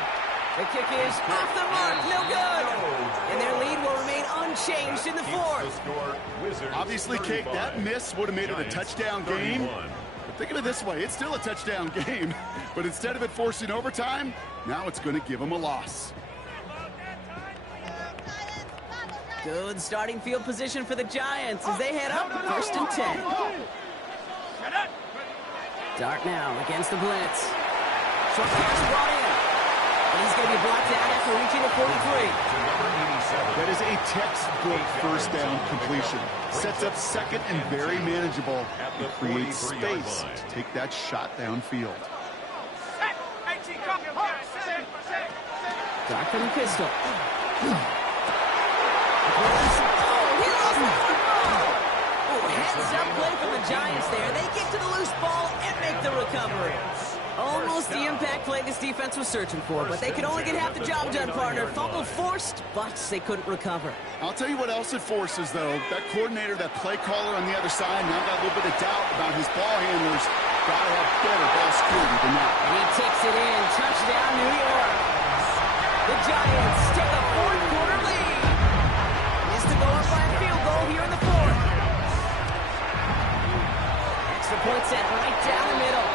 The kick is off the mark, no good. And their lead will remain unchanged in the 4th. Obviously, Kate, that miss would have made it a touchdown game. But think of it this way, it's still a touchdown game. But instead of it forcing overtime, now it's going to give them a loss. Good starting field position for the Giants as they head up 1st and 10. Dart now against the blitz. Short pass brought in. And he's going to be blocked out after reaching the 43. That is a textbook 1st down completion. Sets up 2nd and very manageable. It creates space to take that shot downfield. Dart from the pistol. He lost the football. Heads-up play from the Giants there. They get to the loose ball and make the recovery. Almost the impact play this defense was searching for, but they could only get half the job done, partner. Fumble forced, but they couldn't recover. I'll tell you what else it forces, though. That coordinator, that play caller on the other side, now got a little bit of doubt about his ball handlers. Got to have better ball security than that. And he takes it in. Touchdown, New York. The Giants take a 4th quarter lead. Missed to go up by a field goal here in the 4th. Extra point set right down the middle.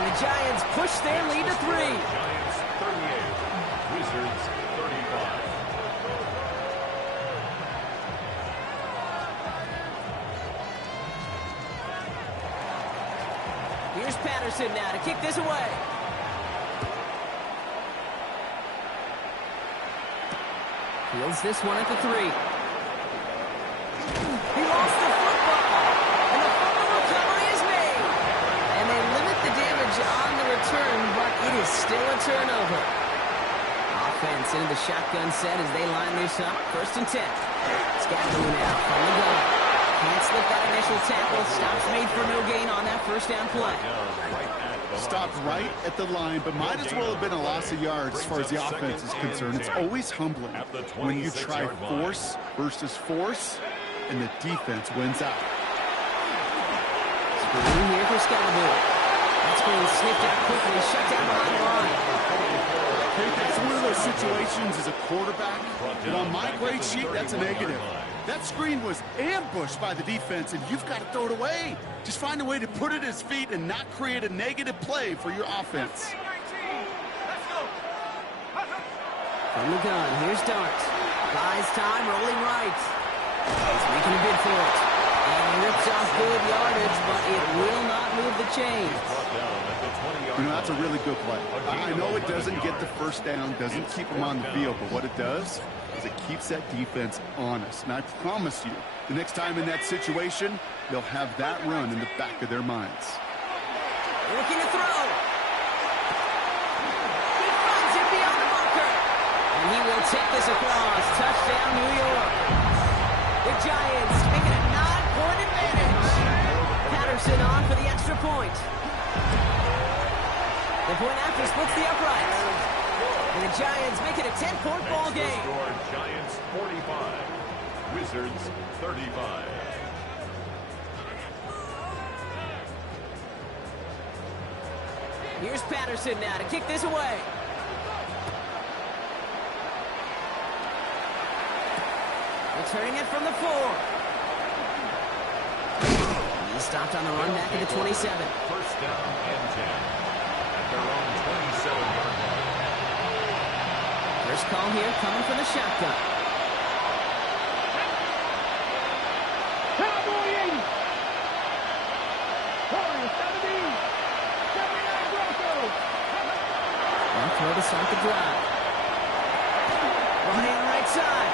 And the Giants push their lead to 3. Giants 38, Wizards 35. Here's Patterson now to kick this away. Fields this one at the 3. He lost the football. And the fumble recovery is made. And they limit the damage on the return, but it is still a turnover. Offense into the shotgun set as they line this up. 1st and 10. Scatteroo now from the gun. Can't slip that initial tackle. Stops made for no gain on that 1st down play. Stopped right at the line, but might as well have been a loss of yards as far as the offense is concerned. It's always humbling when you try force versus force, and the defense wins out. Screen here for Scatteroo. That's being snipped out quickly, shut down behind the line. Hey, that's one of those situations as a quarterback that on my grade sheet, that's a negative. That screen was ambushed by the defense, and you've got to throw it away. Just find a way to put it at his feet and not create a negative play for your offense. From the gun, here's Dart. Buys time, rolling right. He's making a bid for it. And he rips off good yardage, but it will not move the chains. You know, that's a really good play. I know it doesn't get the 1st down, doesn't keep them on the field, but what it does is it keeps that defense honest. And I promise you, the next time in that situation, they'll have that run in the back of their minds. Looking to throw. He finds him beyond the marker. And he will take this across. Touchdown, New York. The Giants making a 9-point advantage. Patterson on for the extra point. The point after splits the uprights. And the Giants make it a 10-point ball game. Giants 45, Wizards 35. Here's Patterson now to kick this away. Returning it from the 4. He stopped on the run back at the 27. First down and 10 at their own 27-yard line. First call here coming from the shotgun. Cowboy 80. Warriors 70. 79 Broncos. Now throw to start the drive. Running on the right side.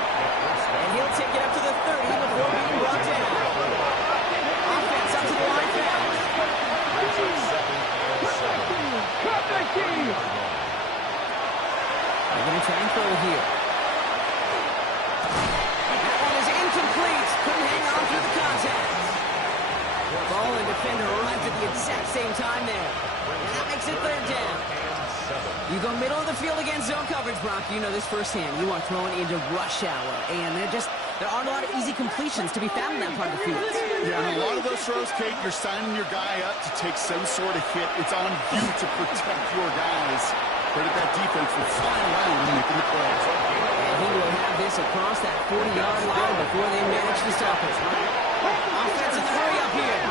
And he'll take it up to the 30 before being brought down. Offense up to the line fast. Cut 19. They're going to try and throw here. That one is incomplete. Couldn't hang on through the contact. Ball and defender arrived at the exact same time there. And that makes it third down. You go middle of the field against zone coverage, Brock. You know this firsthand. You are throwing into rush hour. And there aren't a lot of easy completions to be found in that part of the field. Yeah, and a lot of those throws, Kate, you're signing your guy up to take some sort of hit. It's on you to protect your guys. Credit that defense for flying around and making the play. And he will have this across that 40-yard line before they manage to stop it. Offense in the hurry up here.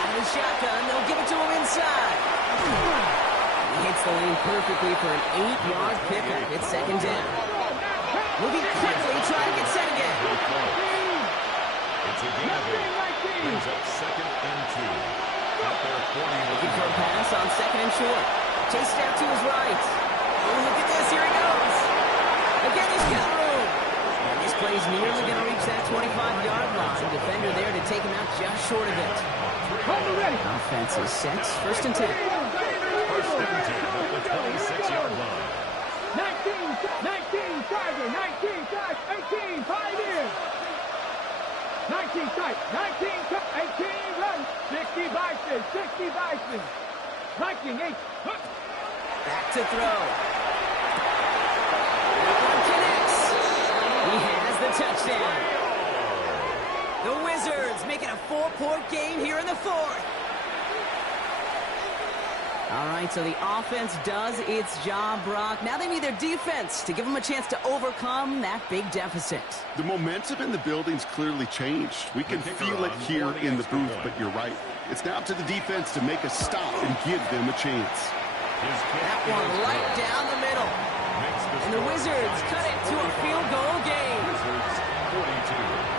Out of the shotgun, they'll give it to him inside. He hits the lane perfectly for an 8-yard pickup. It's second down. Moving quickly, trying to get set again. It's a gain of 8. Brings up second and 2. Out there 40. Looking for a pass on second and short. Chase out to his right. Oh, look at this. Here he goes. Again, he's got room. And this play's nearly going to reach that 25-yard line. Defender there to take him out just short of it. Offense is set. First and 10. First and 10 at the 26-yard line. 19 Tiger, 19 tight, 18 Pioneer. 19 tight, 19 tight, 18 run, 60 Bison, 60 Bison. 19 8. Back to throw. That one connects. He has the touchdown. The Wizards making a 4-point game here in the fourth. All right, so the offense does its job, Brock. Now they need their defense to give them a chance to overcome that big deficit. The momentum in the building's clearly changed. We can feel it here in the booth, but you're right. It's now up to the defense to make a stop and give them a chance. That one right down the middle. And the Wizards cut it to a field goal game. Wizards 42.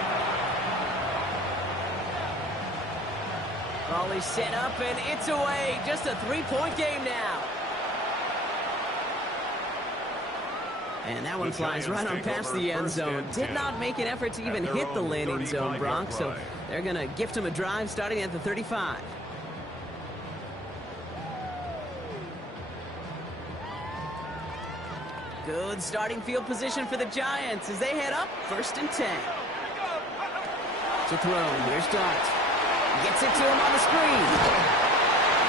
Ball is set up, and it's away. Just a 3-point game now. And that one flies right on past the end zone. Did not make an effort to even hit the landing zone, Brock, so they're going to gift him a drive starting at the 35. Good starting field position for the Giants as they head up first and 10. To throw, here's Dart. Gets it to him on the screen.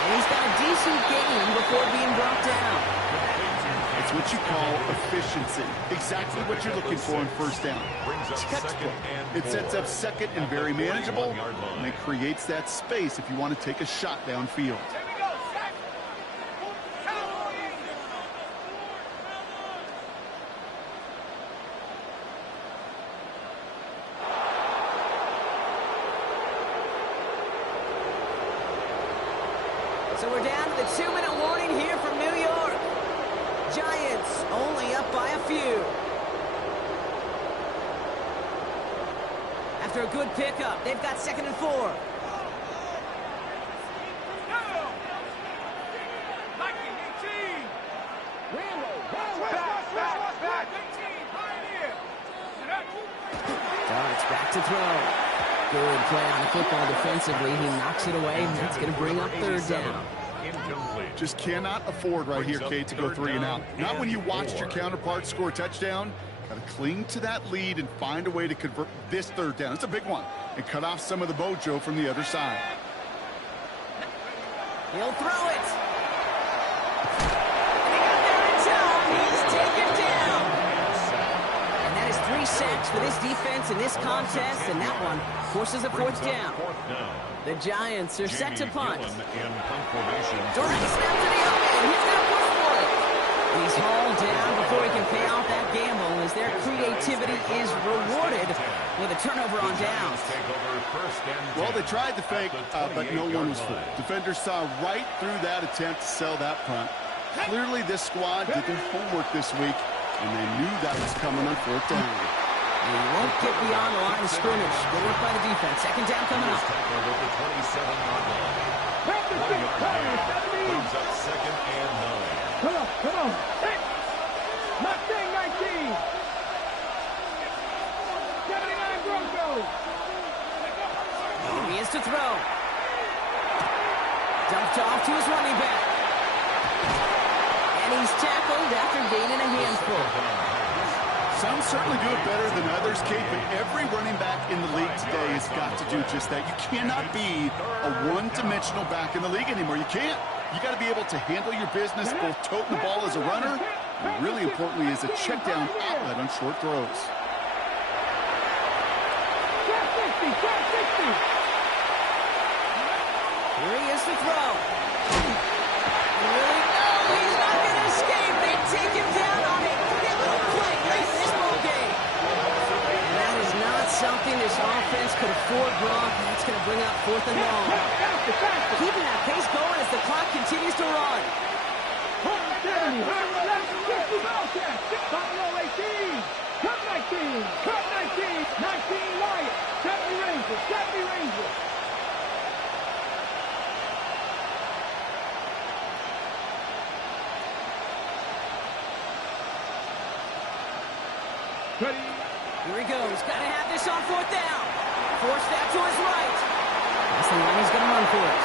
And he's got a decent game before being brought down. It's what you call efficiency. Exactly what you're looking for in first down. Textbook. It sets up second and very manageable, and it creates that space if you want to take a shot downfield. So we're down to the 2-minute warning here from New York. Giants only up by a few. After a good pickup, they've got second and 4. Darts back to throw. Good play on the football defensively. He knocks it away, and that's going to bring up third down. Just cannot afford right here, Kate, to go 3 and out. Not when you watched your counterpart score a touchdown. Got to cling to that lead and find a way to convert this third down. It's a big one. And cut off some of the mojo from the other side. He'll throw it. And he got there in time. He's taken down. And that is 3 sacks for this defense in this contest, and that one forces a fourth down. The Giants are set to punt. Direct snap to the open. He's going to push for it. He's hauled down before he can pay off that gamble as their creativity is rewarded with a turnover on downs. Well, they tried the fake, but no one was fooled. Defenders saw right through that attempt to sell that punt. Clearly, this squad did their homework this week, and they knew that was coming on fourth down. He won't get beyond the line of scrimmage. Good work by the defense. Second down coming up. Brings up second and 9. Come on. Hey! Mustang 19. 79 Broncos. Here he is to throw. Dumped off to his running back. And he's tackled after gaining a handful. Some certainly do it better than others, Kate, but every running back in the league today has got to do just that. You cannot be a one-dimensional back in the league anymore. You can't. You got to be able to handle your business, both toting the ball as a runner, and really importantly, as a check-down outlet on short throws. Here he is to throw. Really? No, he's not going to escape. They take him down on a pretty little play late in this ball game. And that is not something this offense could afford, Gronk. That's going to bring up fourth and long. Keeping that pace going as the clock continues to run. Cut 19. 19 Wyatt. 70 Rangers. Here he goes. Got to have this on fourth down. Force that to his right. That's the line he's going to run for it.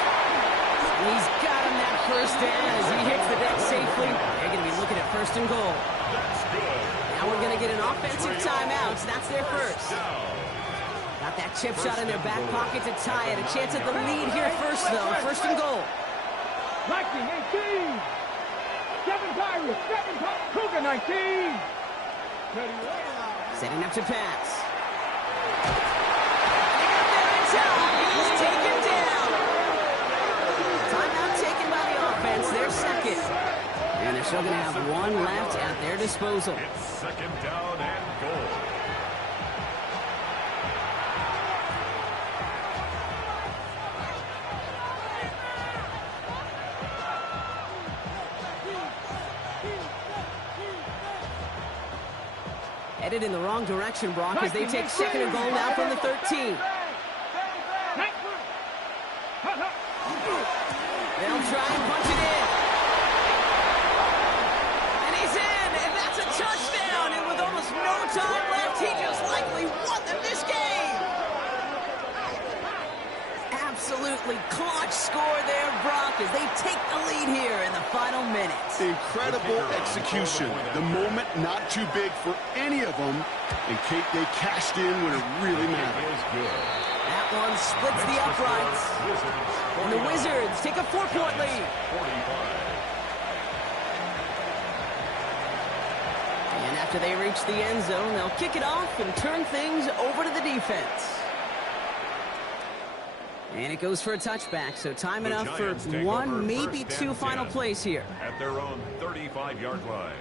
He's got him that first down as he hits the deck safely. They're going to be looking at first and goal. Now we're going to get an offensive timeout. So that's their first. Got that chip shot in their back pocket to tie it. A chance at the lead here first, though. First and goal. Lightning 18. 7 Pirates. Cougar 19. Setting up to pass. He's taken down. Timeout taken by the offense. Their second. And they're still going to have one left at their disposal. It's second down and goal. Headed in the wrong direction, Brock, as they take second and goal now from the 13. They'll try and punch it in. And he's in, and that's a touchdown. And with almost no time left, he just likely won them this game. Absolutely clutch score there, Brock, as they take the lead here in the final minutes. Incredible execution. The moment not too big for any of them. And Kate, they cashed in when it really mattered. That one splits the uprights. And the Wizards take a 4-point lead. And after they reach the end zone, they'll kick it off and turn things over to the defense. And it goes for a touchback, so time enough for one, maybe two final plays here. At their own 35-yard line.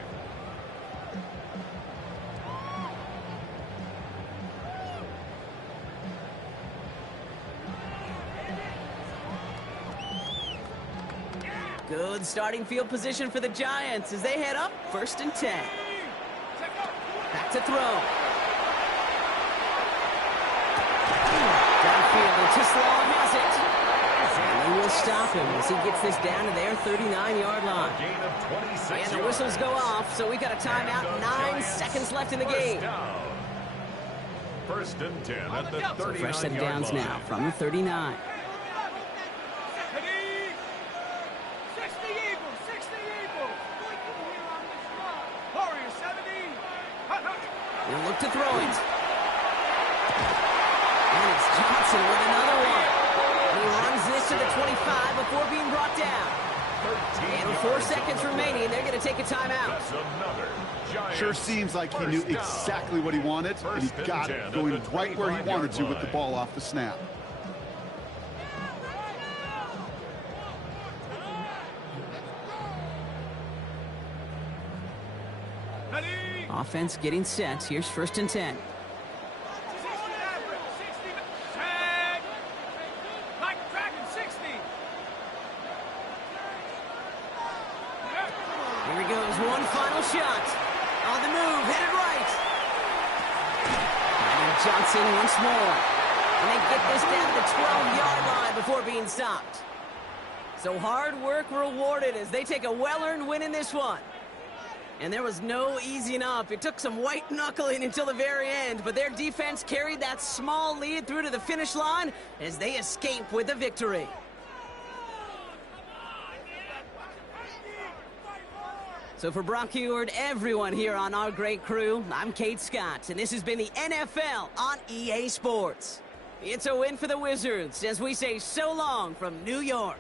Good starting field position for the Giants as they head up 1st and 10. Back to throw. Downfield, and Tislau has it. And they will stop him as he gets this down to their 39-yard line. And the whistles go off, so we got a timeout. 9 seconds left in the game. 1st and 10 at the 39-yard line. Fresh set of downs now from the 39. He'll look to throw it. And it's Johnson with another one. And he runs this to the 25 before being brought down. And with 4 seconds remaining, they're going to take a timeout. Sure seems like he knew exactly what he wanted, and he got it, going right where he wanted to with the ball off the snap. Offense getting set. Here's 1st and 10. 60 tag. Like Dragon 60. Here he goes. One final shot. On the move. Headed right. And Johnson once more. And they get this down to the 12-yard line before being stopped. So hard work rewarded as they take a well-earned win in this one. And there was no easing up. It took some white knuckling until the very end, but their defense carried that small lead through to the finish line as they escape with the victory. So for Brock Heward, everyone here on our great crew, I'm Kate Scott, and this has been the NFL on EA Sports. It's a win for the Wizards as we say so long from New York.